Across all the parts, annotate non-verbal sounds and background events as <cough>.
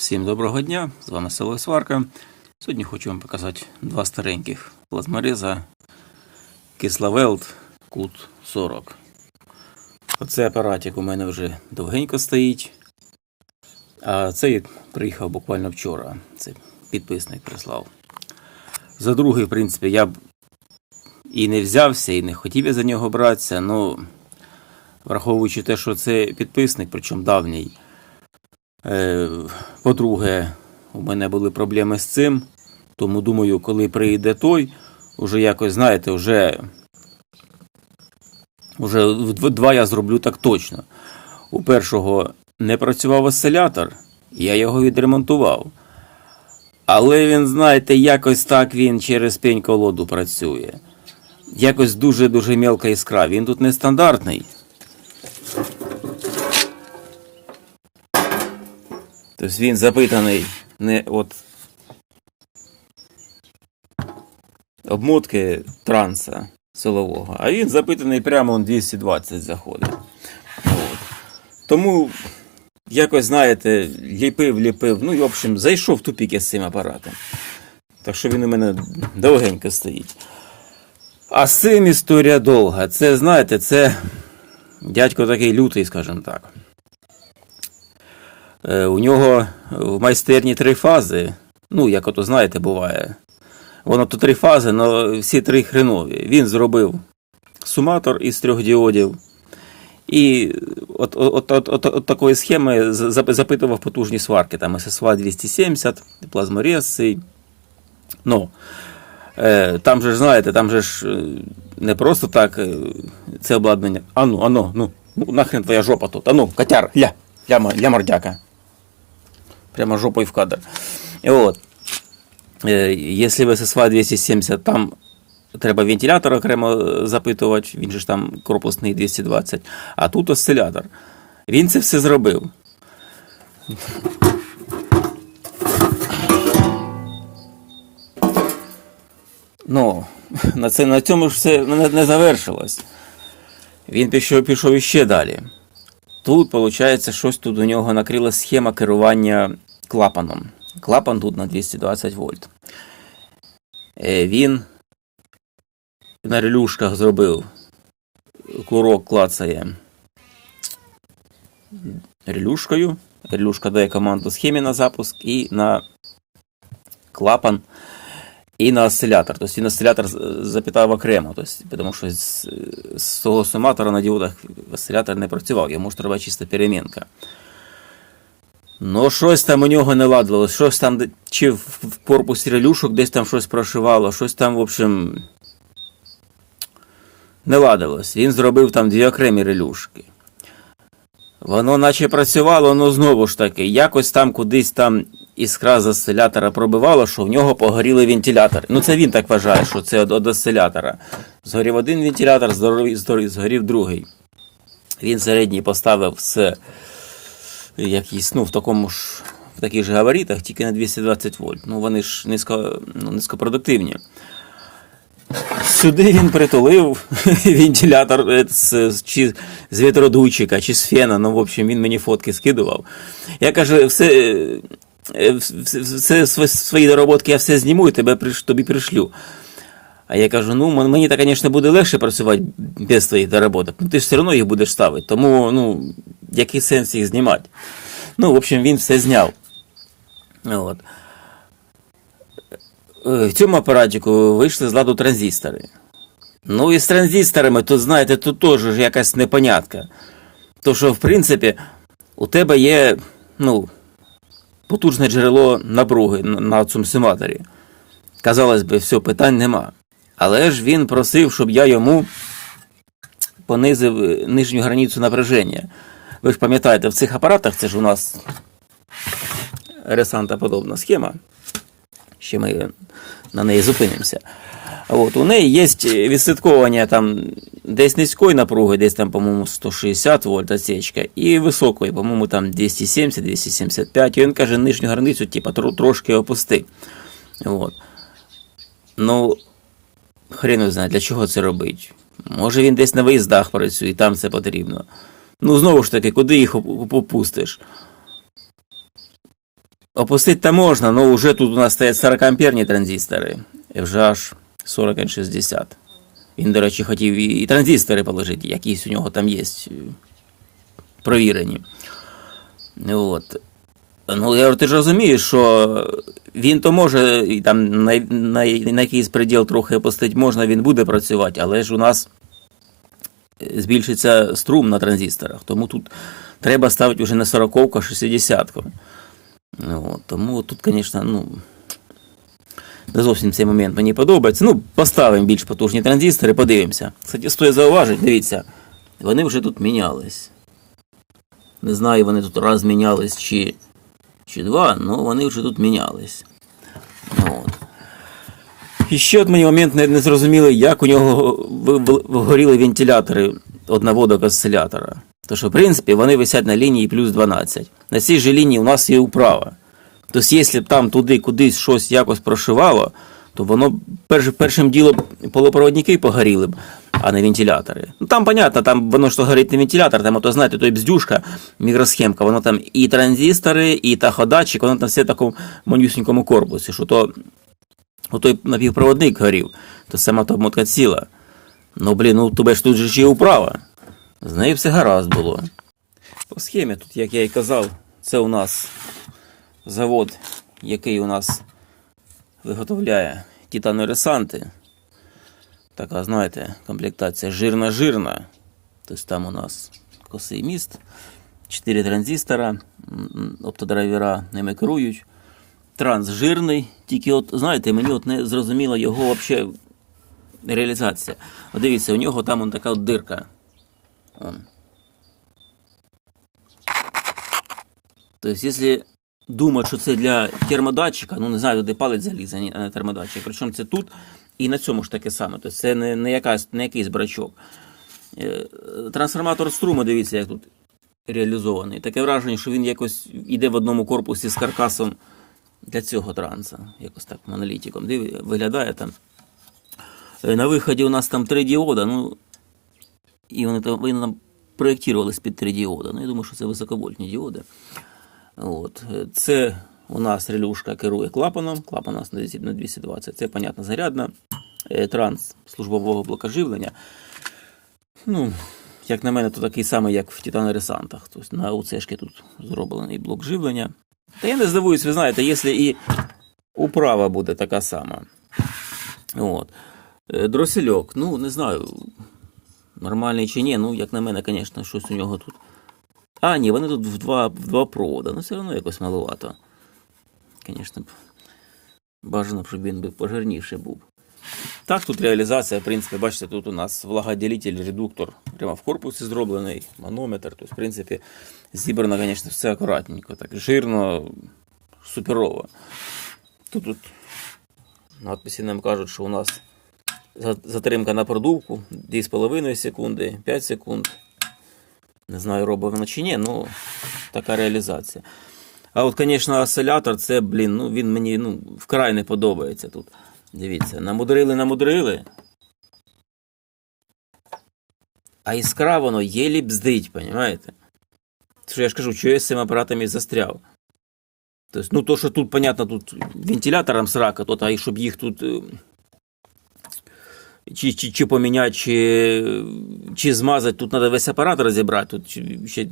Всім доброго дня, з вами Село Сварка. Сьогодні хочу вам показати два стареньких плазмореза Киславелт Кут 40. Оцей апаратик у мене вже довгенько стоїть. А цей приїхав буквально вчора. Це підписник прислав. За другий, в принципі, я б і не взявся, і не хотів я за нього братися. Ну, враховуючи те, що це підписник, причому давній. Е, По-друге, у мене були проблеми з цим, тому думаю, коли прийде той, уже якось, знаєте, вже, вже два я зроблю так точно. У першого не працював осцилятор, я його відремонтував. Але він, знаєте, якось так він через пень колоду працює. Якось дуже-дуже мелка іскра. Він тут нестандартний. Тобто він запитаний не от обмотки транса силового, а він запитаний прямо он 220 заходить. От. Тому якось, знаєте, ліпив, ліпив. Ну і в общем, зайшов в тупік з цим апаратом. Так що він у мене довгенько стоїть. А з цим історія довга. Це, знаєте, це дядько такий лютий, скажімо так. Е, У нього в майстерні три фази. Ну, як ото знаєте, буває. Воно то три фази, але всі три хренові. Він зробив суматор із трьох діодів. І от, от, от, от, от такої схеми запитував потужні сварки. Там SSV 270, плазморез цей. Ну, е, там же ж, знаєте, там же ж е, не просто так це обладнання. Ану, ану, ну, ну нахрен твоя жопа тут. Ану, котяр, ля, ля, ля мордяка. Прямо жопой в кадр. Е, якщо в SSV 270 там треба вентилятор окремо е, запитувати, він же ж там корпусний 220, а тут осцилятор. Він це все зробив. Ну, на, це, на цьому ж все не, не завершилось. Він пішов, пішов іще далі. Тут, виходить, щось тут у нього накрила схема керування клапаном. Клапан тут на 220 вольт. Е, Він на релюшках зробив. Курок клацає релюшкою. Релюшка дає команду схемі на запуск і на клапан, і на осцилятор. Тобто він осцилятор запитав окремо. Тобто, тому що з, того суматора на діодах осцилятор не працював, йому ж треба чисто перемінка. Ну, щось там у нього не ладилось, щось там, чи в, корпусі релюшок десь там щось прошивало, щось там, в общем, не ладилось. Він зробив там дві окремі релюшки. Воно наче працювало, але знову ж таки, якось там кудись там іскра з осцилятора пробивало, що в нього погоріли вентилятори. Ну, це він так вважає, що це від, осцилятора. Згорів один вентилятор, згорів другий. Він середній поставив з якісь, ну, в такому ж, в таких же габаритах, тільки на 220 вольт. Ну, вони ж низько, ну, низькопродуктивні. Сюди він притулив <laughs> вентилятор е, з, чи з вітродуйчика, чи з фена. Ну, в общем, він мені фотки скидував. Я кажу, все, е, все, все свої дороботки я все зніму і тебе тобі пришлю. А я кажу, ну мені так, звісно, буде легше працювати без твоїх доработок. Ну, ти ж все одно їх будеш ставити. Тому, ну, який сенс їх знімати? Ну, в общем, він все зняв. От. Е, В цьому апаратику вийшли з ладу транзистори. Ну і з транзисторами, тут, знаєте, тут теж якась непонятка. То, що, в принципі, у тебе є, ну, потужне джерело напруги на, цьому симаторі. Казалось би, все, питань нема. Але ж він просив, щоб я йому понизив е, нижню границю напряження. Ви ж пам'ятаєте, в цих апаратах це ж у нас ресантоподобна схема. Ще ми на неї зупинимося. От, у неї є відслідковування там десь низької напруги, десь там, по-моєму, 160 вольт отсечка, і високої, по-моєму, там 270-275. І він каже, нижню границю, тро- трошки опусти. От. Ну, хрен знає, для чого це робить. Може він десь на виїздах працює, і там це потрібно. Ну, знову ж таки, куди їх оп- оп- опустиш? Опустить то можна, але вже тут у нас стоять 40 амперні транзистори. FGH 40N60. Він, до речі, хотів і, транзистори положити, якісь у нього там є провірені. От. Ну, я ти ж розумієш, що він то може там на, на, на якийсь приділ трохи опустити можна, він буде працювати, але ж у нас е, збільшиться струм на транзисторах. Тому тут треба ставити вже не 40 а 60 Ну, от, Тому тут, звісно, ну, не зовсім цей момент мені подобається. Ну, поставимо більш потужні транзистори, подивимося. Кстати, стоїть зауважити, дивіться, вони вже тут мінялись. Не знаю, вони тут раз мінялись чи, чи два, але вони вже тут мінялись. Ну, От. І ще от мені момент не, не зрозумілий, як у нього ви- ви- вигоріли вентилятори одноводок осцилятора. То що, в принципі, вони висять на лінії плюс 12. На цій же лінії у нас є управа. Тобто, якщо б там туди кудись щось якось прошивало, то воно перш, першим ділом полупроводники погоріли б, а не вентилятори. Ну там понятно, там воно що горить не вентилятор, там ото знаєте, той бздюшка, мікросхемка, воно там і транзистори, і таходатчик, воно там все в такому манюсенькому корпусі, що то отой напівпроводник горів, то сама та мотка ціла. Ну блін, ну тебе ж тут же ж є управа. З нею все гаразд було. По схемі, тут, як я і казав, це у нас завод, який у нас виготовляє титаноресанти. Така, знаєте, комплектація жирна-жирна. Тобто там у нас косий міст, 4 транзистора, оптодрайвера ними керують. Транс жирний, тільки от, знаєте, мені от не зрозуміла його вообще реалізація. От дивіться, у нього там он така от дирка. Тобто, якщо думати, що це для термодатчика, ну не знаю, туди палець залізе, а не термодатчик. Причому це тут і на цьому ж таке саме. Тобто це не, не, якась, не якийсь брачок. Е, Трансформатор струму, дивіться, як тут реалізований. Таке враження, що він якось іде в одному корпусі з каркасом для цього транса. Якось так монолітиком. Див, виглядає там. Е, На виході у нас там три діода, ну і вони там, вони там проєктувались під три діода. Ну, я думаю, що це високовольтні діоди. От. Це у нас релюшка керує клапаном. Клапан у нас на 220. Це, понятно, зарядна. Е, Транс службового блока живлення. Ну, як на мене, то такий самий, як в титаноресантах. Тобто на УЦшки тут зроблений блок живлення. Та я не здивуюсь, ви знаєте, якщо і управа буде така сама. От. Е, Дросельок, ну, не знаю, нормальний чи ні. Ну, як на мене, звісно, щось у нього тут. А, ні, вони тут в два, в два провода. Ну, все одно якось маловато. Звісно, бажано, щоб він би пожирніший був. Так, тут реалізація, в принципі, бачите, тут у нас влагоділитель, редуктор прямо в корпусі зроблений, манометр. Тобто, в принципі, зібрано, звісно, все акуратненько, так жирно, суперово. Тут, тут надписи нам кажуть, що у нас затримка на продувку 2,5 секунди, 5 секунд. Не знаю, робить воно чи ні, ну така реалізація. А от, звісно, осцилятор, це, блін, ну він мені ну, вкрай не подобається тут. Дивіться, намудрили, намудрили. А іскра воно єлі бздить, понімаєте? Що я ж кажу, що я з цим апаратом і застряв. Тобто, ну то, що тут, понятно, тут вентилятором срака, то, а і щоб їх тут. Чи, чи, чи поміняти, чи, чи змазати, тут треба весь апарат розібрати, тут ще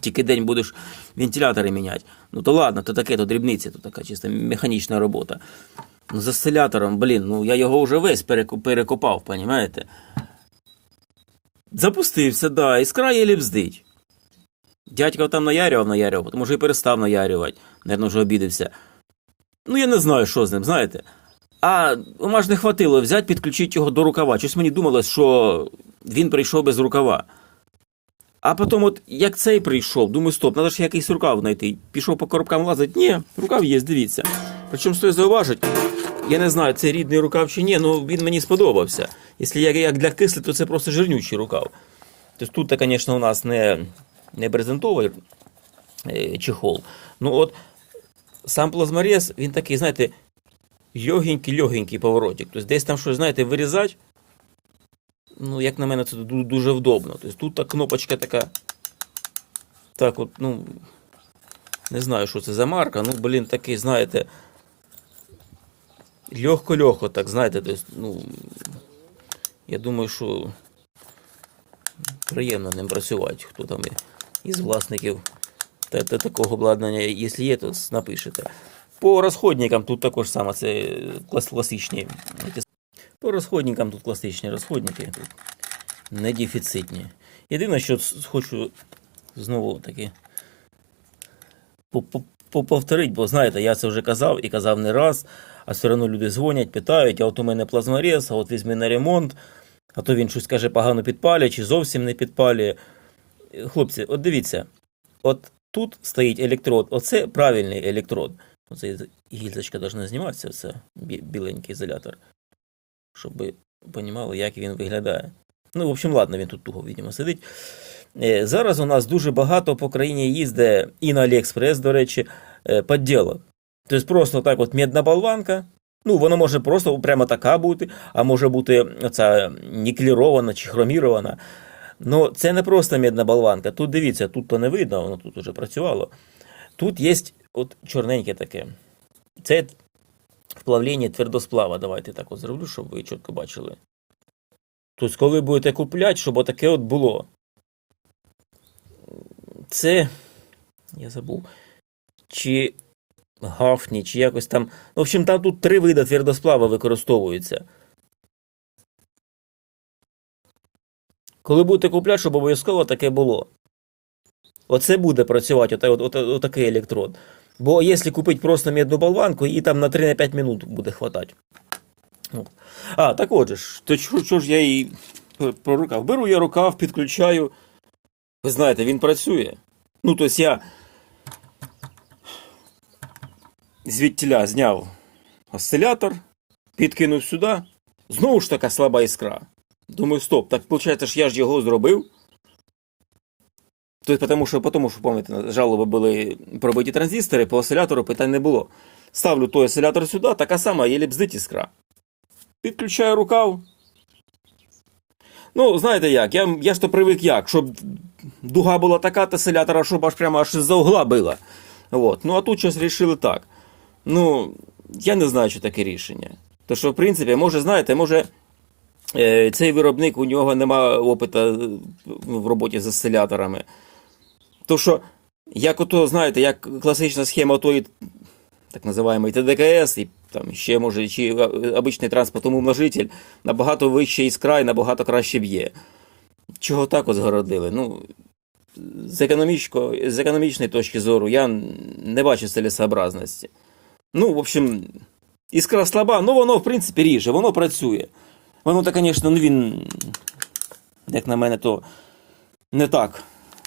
тільки день будеш вентилятори міняти. Ну то ладно, то таке, то дрібниці, то така чисто механічна робота. Ну, з осцилятором, блін, ну я його вже весь перекопав, понімаєте? Запустився, да, іскра єлі бздить. Дядько там наярював, наярював, тому що і перестав наярювати. Наверно, вже обідався. Ну, я не знаю, що з ним, знаєте. А ума ж не хватило взяти, підключити його до рукава. Щось мені думалось, що він прийшов без рукава. А потім, от як цей прийшов, думаю, стоп, треба ж якийсь рукав знайти. Пішов по коробкам лазить. Ні, рукав є, дивіться. Причому стоїть зауважить, я не знаю, це рідний рукав чи ні, але він мені сподобався. Якщо як, для кисли, то це просто жирнючий рукав. Тобто тут, звісно, у нас не, не брезентовий е, чехол. Ну от сам плазморез, він такий, знаєте, легенький-легенький поворотик. Тобто десь там щось, знаєте, вирізати. Ну, як на мене, це дуже вдобно. Тобто тут та кнопочка така. Так от, ну. Не знаю, що це за марка. Ну, блін, такий, знаєте. Легко-легко, так, знаєте, то есть, ну. Я думаю, що приємно ним працювати. Хто там із власників та, та такого обладнання, якщо є, то напишете. По розходникам тут також саме це класичні. По розходникам тут класичні розходники, тут не дефіцитні. Єдине, що хочу знову таки повторити, бо знаєте, я це вже казав і казав не раз, а все одно люди дзвонять, питають, а от у мене плазморез, а от візьми на ремонт, а то він щось каже погано підпалює, чи зовсім не підпалює. Хлопці, от дивіться, от тут стоїть електрод, оце правильний електрод. Оце гільзочка повинна зніматися, це біленький ізолятор. Щоб ви розуміли, як він виглядає. Ну, в общем, ладно, він тут туго, видимо, сидить. Е, Зараз у нас дуже багато по країні їздить і на Аліекспрес, до речі, е, подділок. Тобто просто так от медна болванка. Ну, вона може просто прямо така бути, а може бути оця ніклірована чи хромірована. Ну, це не просто медна болванка. Тут дивіться, тут то не видно, воно тут уже працювало. Тут є от чорненьке таке. Це вплавлення твердосплава. Давайте так от зроблю, щоб ви чітко бачили. Тобто, коли будете купляти, щоб отаке от було. Це. Я забув. Чи гафні, чи якось там. В общем, там тут три види твердосплава використовуються. Коли будете купляти, щоб обов'язково таке було. Оце буде працювати, ота- от, от, отакий електрод. Бо якщо купити просто медну болванку, її там на 3-5 минут буде хватати. От. А, так отже то що, що ж я і про- рукав? Беру я рукав, підключаю. Ви знаєте, він працює. Ну, тобто я звідтіля зняв осцилятор, підкинув сюди. Знову ж така слаба іскра. Думаю, стоп, так виходить, ж я ж його зробив. Тобто, тому що, тому що, пам'ятаєте, жалоби були пробиті транзистори, по осцилятору питань не було. Ставлю той осцилятор сюди, така сама, є бздить іскра. Підключаю рукав. Ну, знаєте як, я, я ж то привик як, щоб дуга була така, та осцилятора, щоб аж прямо аж за угла била. От. Ну, а тут щось рішили так. Ну, я не знаю, що таке рішення. То що, в принципі, може, знаєте, може, е, цей виробник, у нього нема опита в роботі з осциляторами. То що, як ото, знаєте, як класична схема тої, так називаємо ТДКС, і там ще може, чи обичний транспортний умножитель, набагато вище іскра і набагато краще б'є. Чого так от згородили? Ну, з, з економічної точки зору я не бачу цілесообразності. Ну, в общем, іскра слаба, ну воно, в принципі, ріже, воно працює. Воно то, звісно, ну він, як на мене, то не так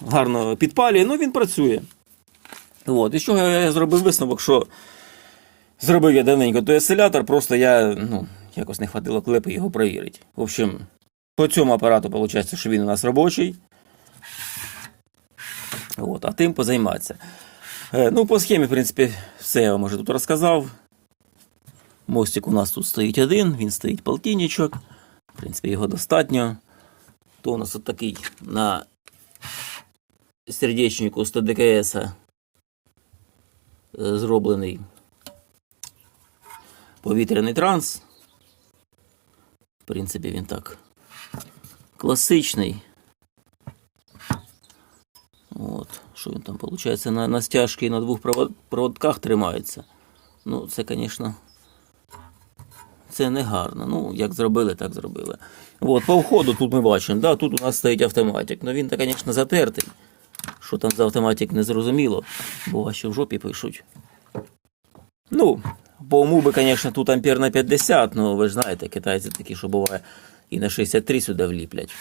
гарно підпалює, ну він працює. От. І з чого я зробив висновок, що зробив я давненько той осцилятор, просто я ну, якось не хватило клепи його перевірити. В общем, по цьому апарату виходить, що він у нас робочий. От, а тим позайматися. Е, Ну, по схемі, в принципі, все я вам вже тут розказав. Мостик у нас тут стоїть один, він стоїть полтинничок. В принципі, його достатньо. То у нас от такий на сердечнику 100 ДКС е, зроблений повітряний транс. В принципі, він так класичний. От, що він там, виходить, на, на стяжки і на двох проводках тримається. Ну, це, звісно, це не гарно. Ну, як зробили, так зробили. От, по входу тут ми бачимо, да, тут у нас стоїть автоматик. Ну він, звісно, затертий. Що там за автоматик, не зрозуміло, бо ваші в жопі пишуть. Ну, по уму би, звісно, тут ампер на 50, ну ви ж знаєте, китайці такі, що буває, і на 63 сюди вліплять.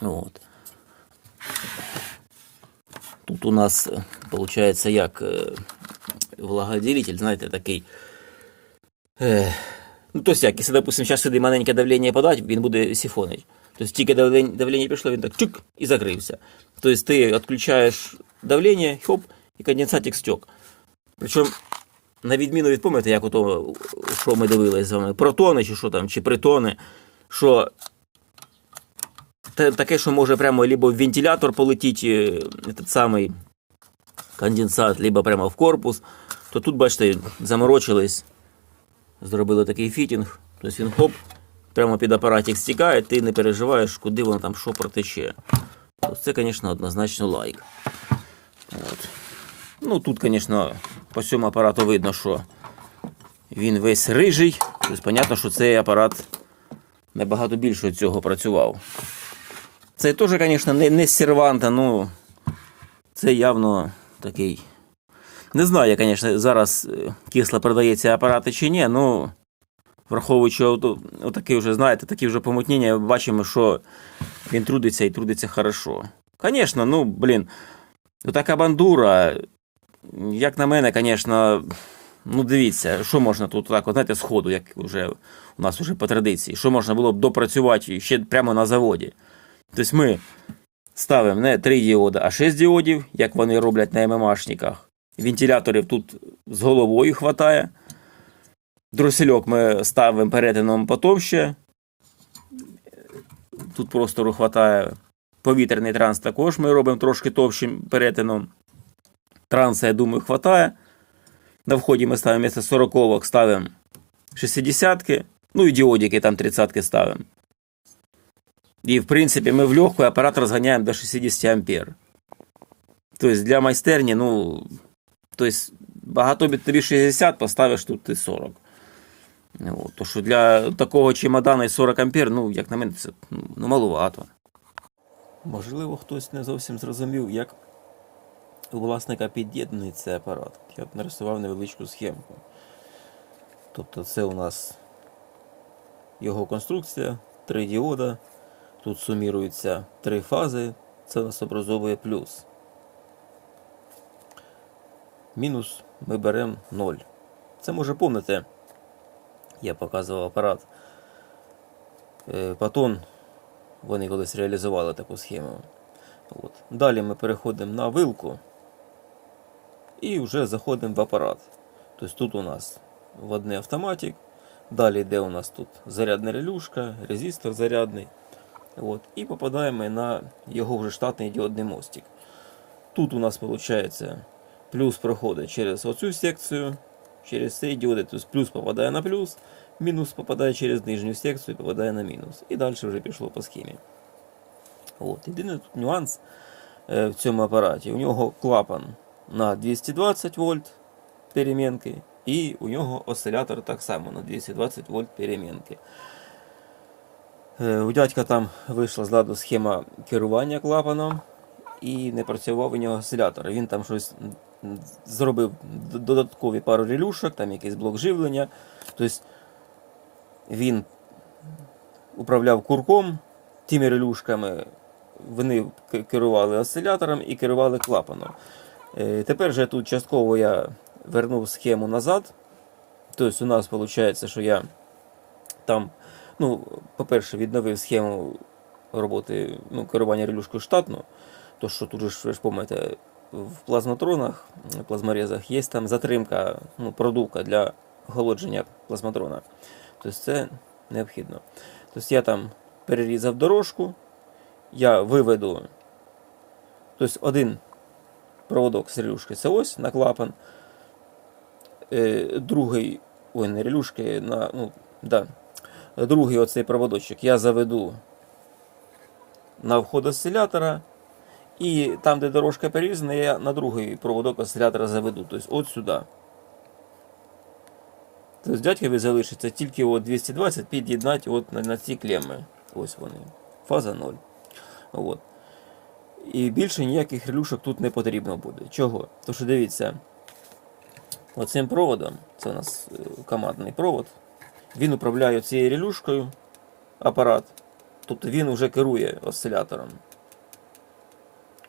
От. Тут у нас, виходить, як е, влагоділитель, знаєте, такий. Е, ну, то як, якщо, допустим, зараз сюди маленьке давлення подати, він буде сифонить. Тобто тільки давлення, давлення пішло, він так чик і закрився. Тобто ти відключаєш давлення, хоп, і конденсатик стек. Причому, на відміну від пам'ятаєте, як ото, що ми дивилися з вами, протони чи що там, чи притони, що таке, що може прямо либо в вентилятор полетіти, е, этот самий конденсат, либо прямо в корпус, то тут, бачите, заморочились, зробили такий фітінг. Тобто він хоп, прямо під апаратик стікає, ти не переживаєш, куди воно там що протече. Це, звісно, однозначно лайк. От. Ну тут, звісно, по цьому апарату видно, що він весь рижий. Тобто, понятно, що цей апарат набагато більше від цього працював. Це теж, звісно, не, не серванта, ну це явно такий. Не знаю, звісно, зараз е, кисло продається апарати чи ні, ну враховуючи отакі вже, знаєте, такі вже помутнення, бачимо, що він трудиться і трудиться хорошо. Звісно, ну, блін, така бандура, як на мене, звісно, ну дивіться, що можна тут так, от, знаєте, сходу, як вже у нас вже по традиції, що можна було б допрацювати ще прямо на заводі. Тобто ми ставимо не 3 діоди, а 6 діодів, як вони роблять на ММАшниках. Вентиляторів тут з головою хватає. Дросельок ми ставимо перетином потовще. Тут простору хватає. Повітряний транс також ми робимо трошки товщим перетином. Транса, я думаю, хватає. На вході ми ставимо вместо 40 ставимо 60-ки, ну і діодики там 30-ки ставимо. І, в принципі, ми в легкую апарат розганяємо до 60 ампер. Тобто для майстерні, ну, тобто багато тобі 60, поставиш тут ти 40. То що для такого чемодана і 40 ампер, ну, як на мене, це ну, ну, малувато. Можливо, хтось не зовсім зрозумів, як у власника під'єднаний цей апарат. Я от нарисував невеличку схемку. Тобто це у нас його конструкція, три діода. Тут суміруються три фази, це нас образовує плюс. Мінус ми беремо 0. Це може помните, я показував апарат. Е, Патон, вони колись реалізували таку схему. От. Далі ми переходимо на вилку і вже заходимо в апарат. Тобто тут у нас вводний автоматик, далі йде у нас тут зарядна релюшка, резистор зарядний. От, і попадаємо на його вже штатний діодний мостик. Тут у нас виходить плюс проходить через оцю секцію, через цей діоди, тобто плюс попадає на плюс, мінус попадає через нижню секцію і попадає на мінус. І далі вже пішло по схемі. От. Єдиний тут нюанс е, в цьому апараті. У нього клапан на 220 вольт перемінки, і у нього осцилятор так само на 220 вольт перемінки. Е, У дядька там вийшла з ладу схема керування клапаном і не працював у нього осцилятор. Він там щось зробив додаткові пару релюшок, там якийсь блок живлення. Тобто він управляв курком тими релюшками. Вони керували осциллятором і керували клапаном. Е, Тепер же тут частково я вернув схему назад. Тобто у нас виходить, що я там, ну, по-перше, відновив схему роботи ну, керування релюшкою штатно. То що тут же ж пам'ятаєте, в плазматронах, плазморезах є там затримка, ну, продувка для охолодження плазматрона. Тобто це необхідно. Тобто я там перерізав дорожку, я виведу тобто один проводок з релюшки це ось на клапан. Е, другий, ой, не релюшки, на, ну, да, другий оцей проводочок я заведу на вход осцилятора. І там, де дорожка перерізана, я на другий проводок осцилятора заведу. Тобто от сюди. Тобто дядькові залишиться тільки от 220 під'єднати от на, на ці клеми. Ось вони. Фаза 0. От. І більше ніяких релюшок тут не потрібно буде. Чого? Тому що дивіться, оцим проводом, це у нас е, командний провод, він управляє цією релюшкою апарат. Тобто він вже керує осцилятором.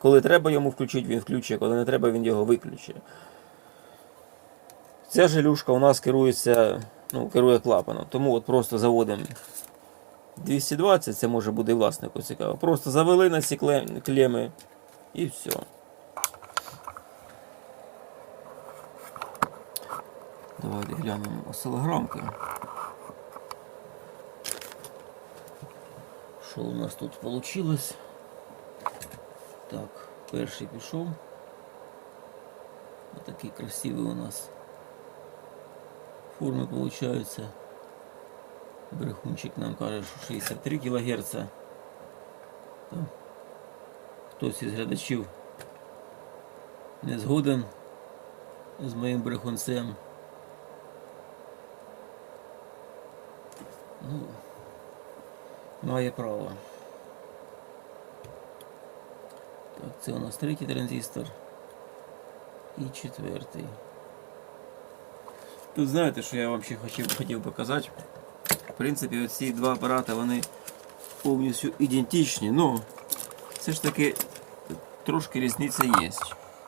Коли треба йому включити, він включить, коли не треба, він його виключить. Ця желюшка у нас керується, ну, керує клапаном. Тому от просто заводимо 220, це може буде власнику цікаво. Просто завели на ці клеми і все. Давайте глянемо осцилограмки. Що у нас тут вийшло? Так, перший пішов. Такий красивий у нас форми получаються. Брехунчик нам каже, що 63 кГц. Хтось із глядачів не згоден з моїм брехунцем. Ну, має право. Так, це у нас третій транзистор і четвертий. Тут знаєте, що я вам ще хотів, хотів показати? В принципі, ці два апарати вони повністю ідентичні, ну все ж таки трошки різниця є.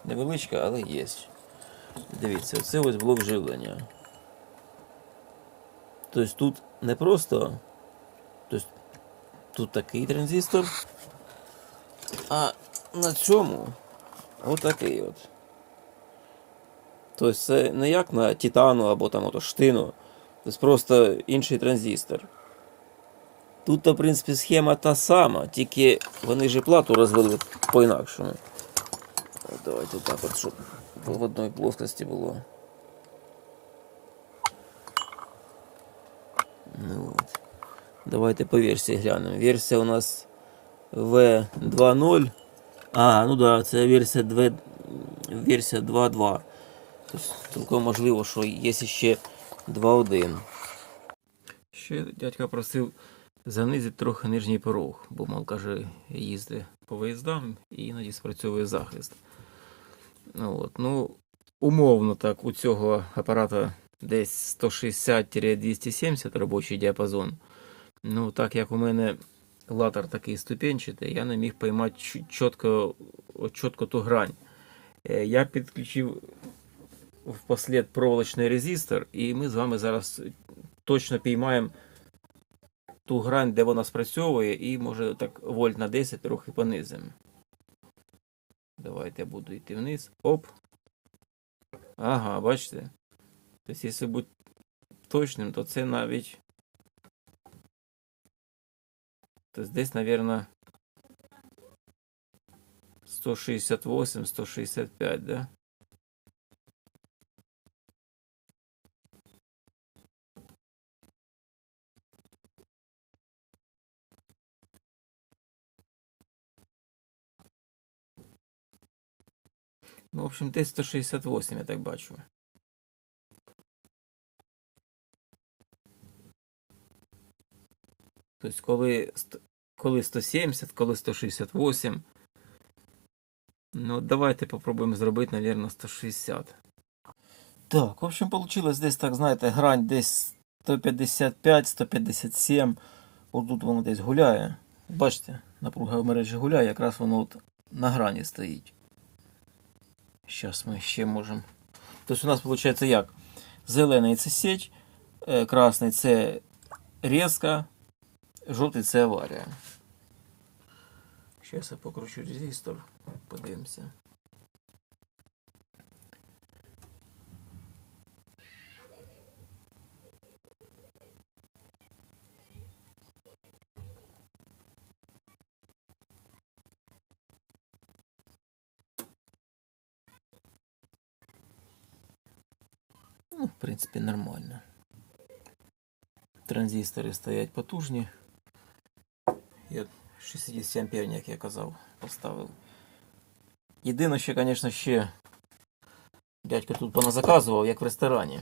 Невеличка, але є. Дивіться, це ось блок живлення. Тобто тут не просто. Тобто тут такий транзистор, а на цьому отакий от. Тобто це не як на титану або там ото штину. Тобто просто інший транзистор. Тут, в принципі, схема та сама, тільки вони ж плату розвели по-інакшому. Давайте так от, щоб в одній плоскості було. Ну, от. Давайте по версії глянемо. Версія у нас V2.0. А, ну да, це версія 2, версія 2.2. Тобто, цілком можливо, що є ще 2.1. Ще дядька просив занизити трохи нижній порог, бо, мов каже, їздить по виїздам і іноді спрацьовує захист. Ну, от, ну, умовно так, у цього апарата десь 160-270 робочий діапазон. Ну, так як у мене латер такий ступенчатий, я не міг поймати чітко, чітко ту грань. Е, Я підключив впослед проволочний резистор, і ми з вами зараз точно піймаємо ту грань, де вона спрацьовує, і може так вольт на 10 трохи понизимо. Давайте я буду йти вниз. Оп. Ага, бачите? Тобто, якщо бути точним, то це навіть. Тобто десь, мабуть, 168-165, да? Ну, в общем, десь 168, я так бачу. Тобто, коли, коли 170, коли 168. Ну, давайте попробуємо зробити, мабуть, 160. Так, в общем, получилось десь, так, знаєте, грань десь 155, 157. Отут воно десь гуляє. Бачите, напруга в мережі гуляє, якраз воно от на грані стоїть. Зараз ми ще можемо. Тобто у нас виходить як? Зелений це сеть, е, красний це резка, жовтий це аварія. Зараз я покручу резистор, подивимося. Ну, в принципі, нормально. Транзистори стоять потужні. Я 60 ампер, як я казав, поставив. Єдине, що, звісно, ще дядько тут поназаказував, як в ресторані.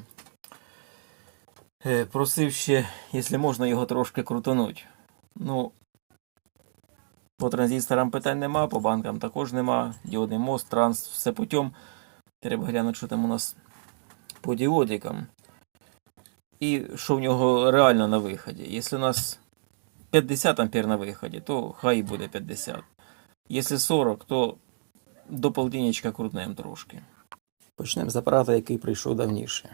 Е, Просив ще, якщо можна, його трошки крутануть. Ну, по транзисторам питань нема, по банкам також нема. Діодний мост, транс, все путем. Треба глянути, що там у нас по діодикам. І що в нього реально на виході. Якщо у нас 50 ампер на виході, то хай буде 50. Якщо 40, то до полтинничка крутнем трошки. Почнемо з апарата, який прийшов давніше.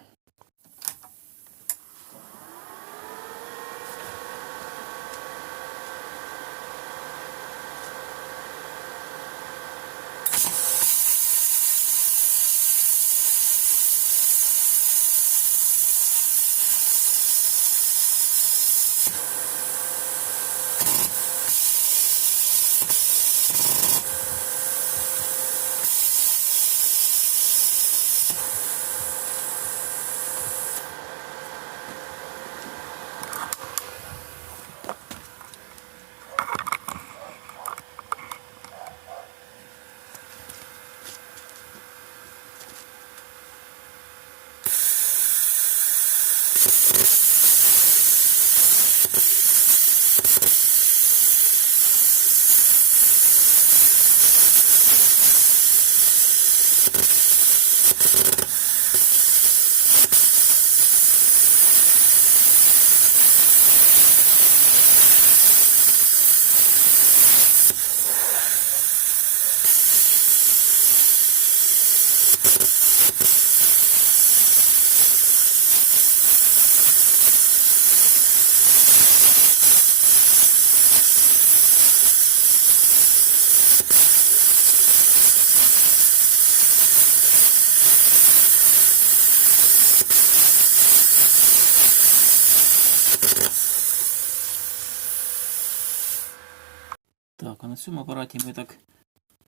Цьому апараті ми так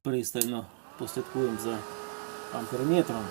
пристально послідкуємо за амперметром.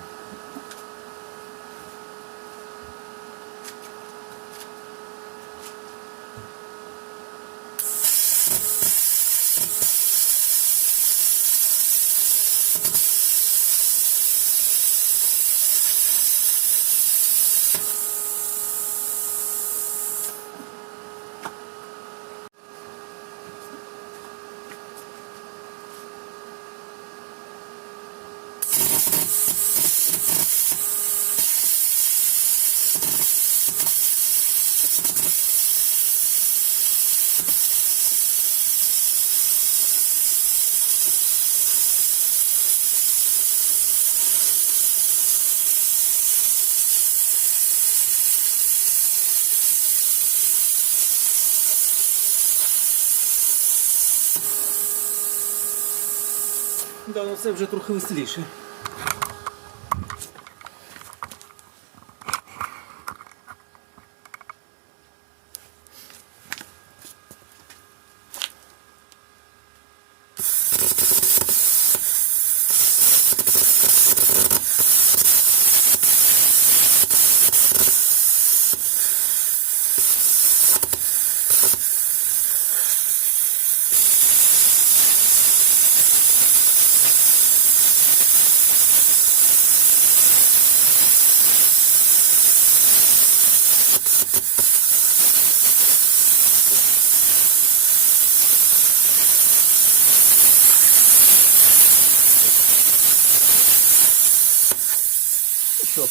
Да, ну це вже трохи веселіше.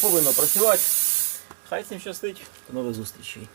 Повинно працювати. Хай цим щастить. До нових зустрічей.